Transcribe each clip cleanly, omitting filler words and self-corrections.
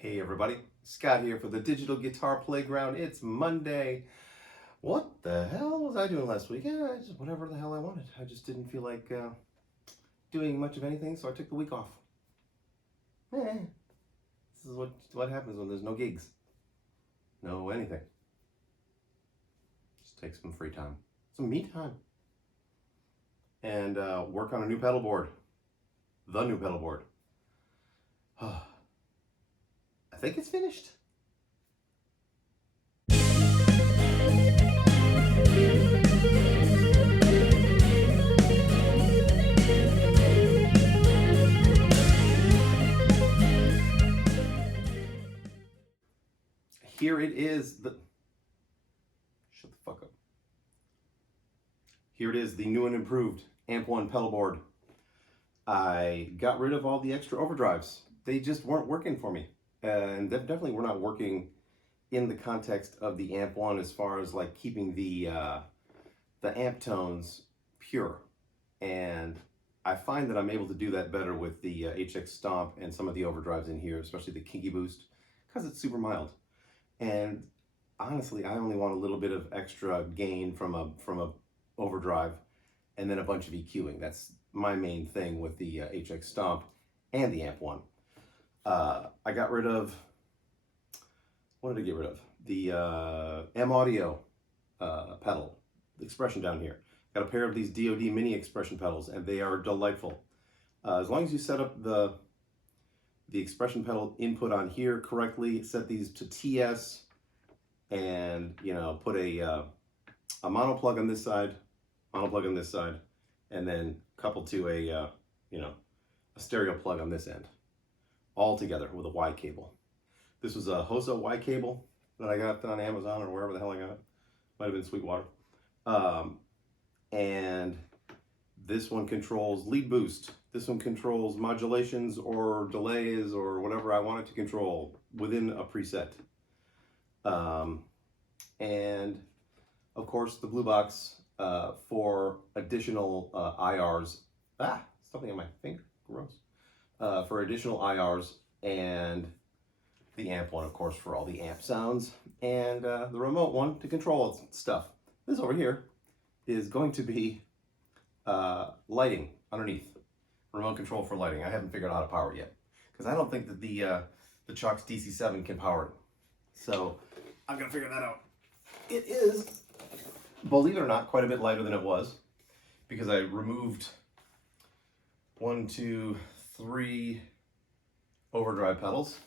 Hey everybody, Scott here for the Digital Guitar Playground. It's Monday. What the hell was I doing last week? Just whatever the hell I wanted. I just didn't feel like doing much of anything, so I took the week off. This is what happens when there's no gigs. No anything. Just take some free time. Some me time. And work on a new pedal board. The new pedal board. I think it's finished. Here it is. Shut the fuck up. Here it is, the new and improved Amp 1 pedal board. I got rid of all the extra overdrives. They just weren't working for me. And definitely were not working in the context of the Amp 1 as far as like keeping the amp tones pure. And I find that I'm able to do that better with the HX Stomp and some of the overdrives in here, especially the Kinky Boost, because it's super mild. And honestly, I only want a little bit of extra gain from a overdrive and then a bunch of EQing. That's my main thing with the HX Stomp and the Amp 1. I got rid of, what did I get rid of? The M Audio pedal, the expression down here. Got a pair of these DoD mini expression pedals, and they are delightful. As long as you set up the expression pedal input on here correctly, set these to TS, and put a mono plug on this side, and then coupled to a stereo plug on this end, all together with a Y cable. This was a Hoso Y cable that I got on Amazon or wherever the hell I got it. Might have been Sweetwater. And this one controls lead boost. This one controls modulations or delays or whatever I want it to control within a preset. And of course the blue box for additional IRs. Something on my finger, gross. For additional IRs, and the Amp 1, of course, for all the amp sounds, and the remote one to control stuff. This over here is going to be lighting underneath. Remote control for lighting. I haven't figured out how to power it yet, because I don't think that the Chalk's DC7 can power it. So I'm gonna figure that out. It is, believe it or not, quite a bit lighter than it was, because I removed 1, 2, 3 overdrive pedals,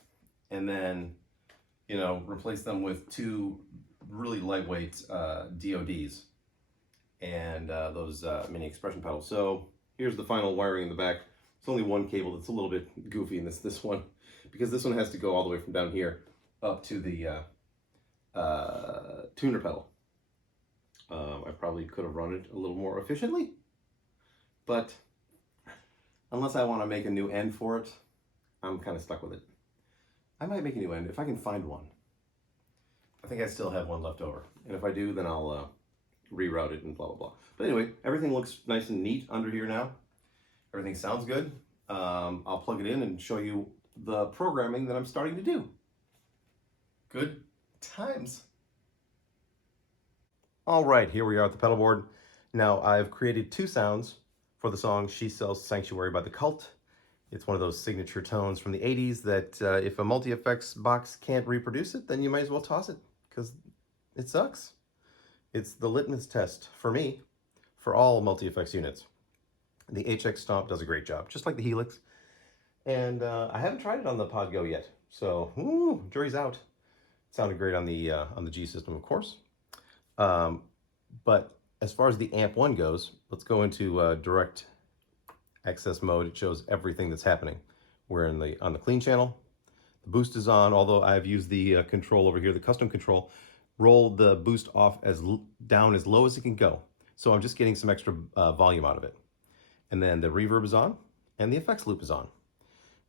and then replace them with 2 really lightweight DoDs and those mini expression pedals. So here's the final wiring in the back. It's only one cable that's a little bit goofy in this one, because this one has to go all the way from down here up to the tuner pedal. I probably could have run it a little more efficiently, but unless I want to make a new end for it, I'm kind of stuck with it. I might make a new end if I can find one. I think I still have one left over. And if I do, then I'll reroute it and blah, blah, blah. But anyway, everything looks nice and neat under here now. Everything sounds good. I'll plug it in and show you the programming that I'm starting to do. Good times. All right, here we are at the pedal board. Now I've created 2 sounds for the song She Sells Sanctuary by The Cult. It's one of those signature tones from the 80s that if a multi-effects box can't reproduce it, then you might as well toss it, because it sucks. It's the litmus test for me for all multi-effects units. The HX Stomp does a great job, just like the Helix. And I haven't tried it on the Podgo yet, so jury's out. It sounded great on the G system, of course. But as far as the Amp 1 goes, let's go into direct access mode. It shows everything that's happening. We're on the clean channel. The boost is on, although I've used the control over here, the custom control, rolled the boost off down as low as it can go. So I'm just getting some extra volume out of it. And then the reverb is on, and the effects loop is on.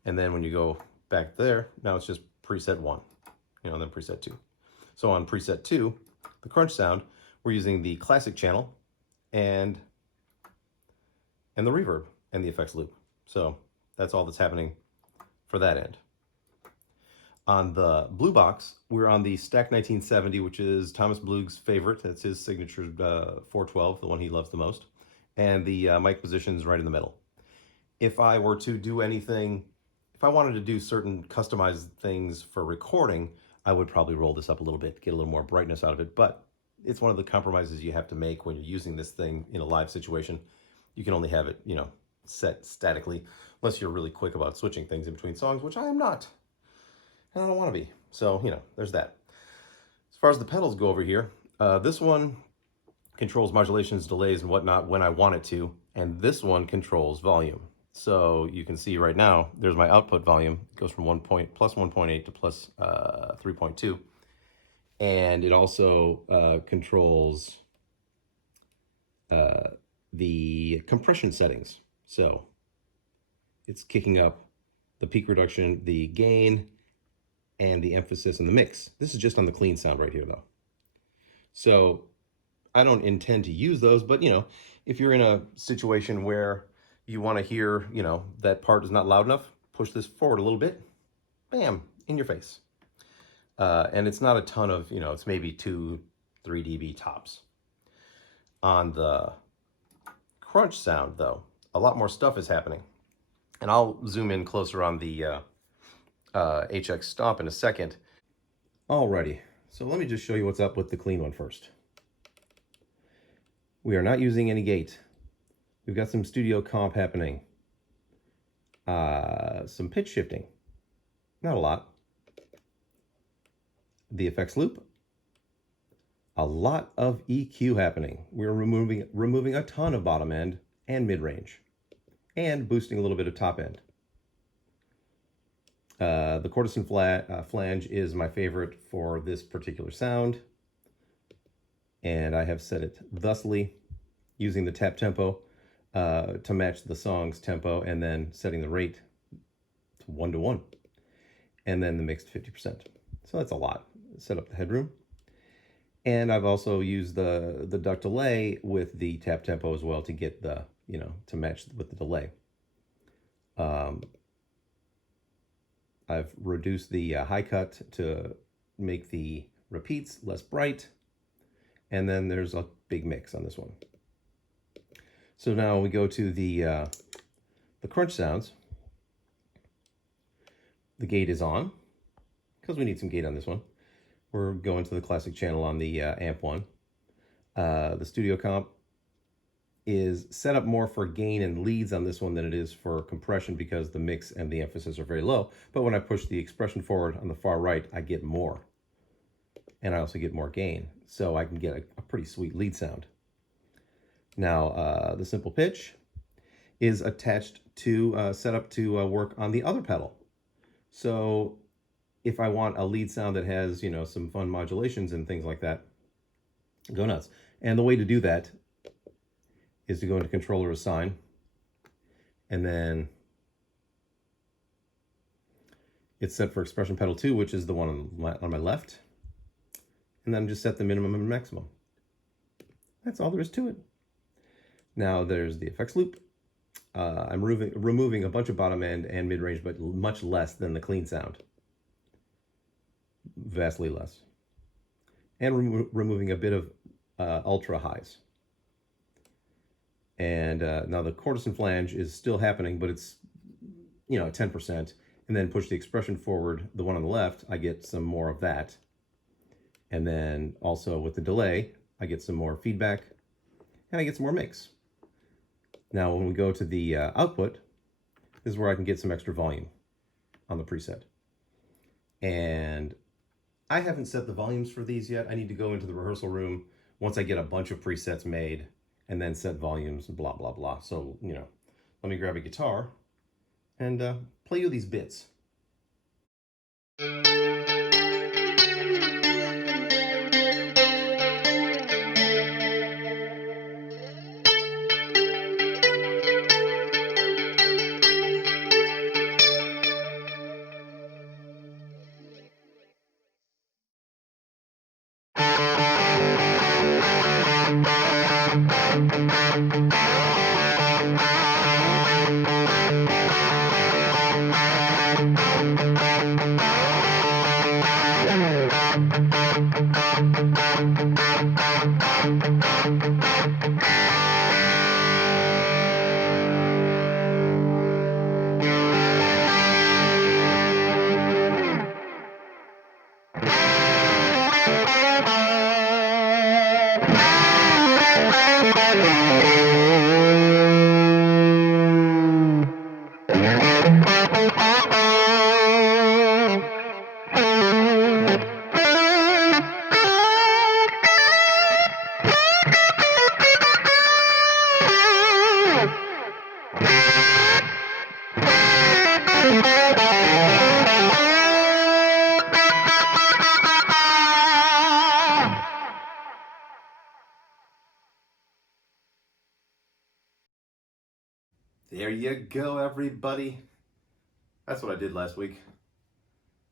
And then when you go back there, now it's just preset 1, and then preset 2. So on preset 2, the crunch sound, we're using the classic channel and the reverb and the effects loop. So that's all that's happening for that end. On the blue box, we're on the Stack 1970, which is Thomas Blug's favorite. That's his signature 412, the one he loves the most. And the mic position's right in the middle. If I were to do anything, if I wanted to do certain customized things for recording, I would probably roll this up a little bit, get a little more brightness out of it. But it's one of the compromises you have to make when you're using this thing in a live situation. You can only have it, set statically, unless you're really quick about switching things in between songs, which I am not. And I don't want to be. So, there's that. As far as the pedals go over here, this one controls modulations, delays, and whatnot when I want it to. And this one controls volume. So you can see right now, there's my output volume. It goes from plus 1.8 to plus 3.2. And it also controls the compression settings. So it's kicking up the peak reduction, the gain, and the emphasis in the mix. This is just on the clean sound right here, though. So I don't intend to use those, but, if you're in a situation where you want to hear, that part is not loud enough, push this forward a little bit, bam, in your face. And it's not a ton of, it's maybe 2-3 dB tops. On the crunch sound, though, a lot more stuff is happening. And I'll zoom in closer on the HX Stomp in a second. Alrighty, so let me just show you what's up with the clean one first. We are not using any gate. We've got some studio comp happening. Some pitch shifting. Not a lot. The effects loop. A lot of EQ happening. We're removing a ton of bottom end and mid-range. And boosting a little bit of top end. The courtesan flange is my favorite for this particular sound. And I have set it thusly, using the tap tempo to match the song's tempo, and then setting the rate to 1:1, and then the mix to 50%. So that's a lot. Set up the headroom. And I've also used the duck delay with the tap tempo as well to get the, to match with the delay. I've reduced the high cut to make the repeats less bright. And then there's a big mix on this one. So now we go to the crunch sounds. The gate is on, because we need some gate on this one. We're going to the classic channel on the amp one. The studio comp is set up more for gain and leads on this one than it is for compression, because the mix and the emphasis are very low. But when I push the expression forward on the far right, I get more. And I also get more gain. So I can get a pretty sweet lead sound. Now, the simple pitch is attached to, set up to work on the other pedal. So if I want a lead sound that has, some fun modulations and things like that, go nuts. And the way to do that is to go into controller assign, and then it's set for expression pedal 2, which is the one on my left. And then just set the minimum and maximum. That's all there is to it. Now there's the effects loop. I'm removing a bunch of bottom end and mid-range, but much less than the clean sound. Vastly less. And removing a bit of ultra highs. And now the courtesan flange is still happening, but it's, 10%. And then push the expression forward, the one on the left, I get some more of that. And then also with the delay, I get some more feedback, and I get some more mix. Now, when we go to the output, this is where I can get some extra volume on the preset. And I haven't set the volumes for these yet. I need to go into the rehearsal room once I get a bunch of presets made, and then set volumes and blah, blah, blah. So, let me grab a guitar and play you these bits. There you go, everybody. That's what I did last week.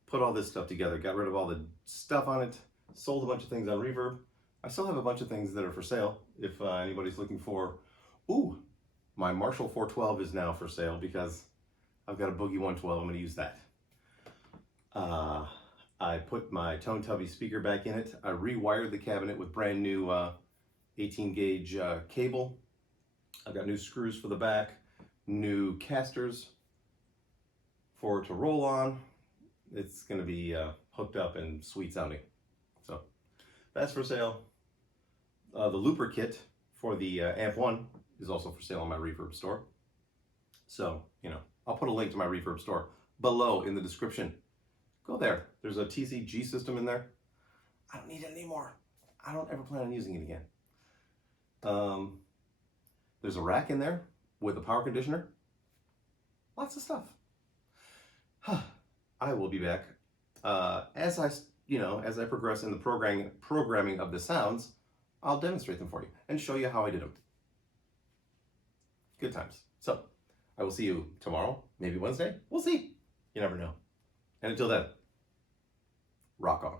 Put all this stuff together, got rid of all the stuff on it, sold a bunch of things on Reverb. I still have a bunch of things that are for sale if anybody's looking for. Ooh, my Marshall 412 is now for sale because I've got a Boogie 112. I'm going to use that. I put my Tone Tubby speaker back in it. I rewired the cabinet with brand new 18 gauge cable. I've got new screws for the back, new casters for it to roll on. It's going to be hooked up and sweet sounding. So that's for sale. The looper kit for the Amp 1 is also for sale on my Reverb store. So, you know, I'll put a link to my Reverb store below in the description. Go there. There's a TCG system in there. I don't need it anymore. I don't ever plan on using it again. There's a rack in there with a power conditioner. Lots of stuff. I will be back as I progress in the programming of the sounds. I'll demonstrate them for you and show you how I did them. Good times. So I will see you tomorrow, maybe Wednesday. We'll see. You never know. And until then, rock on.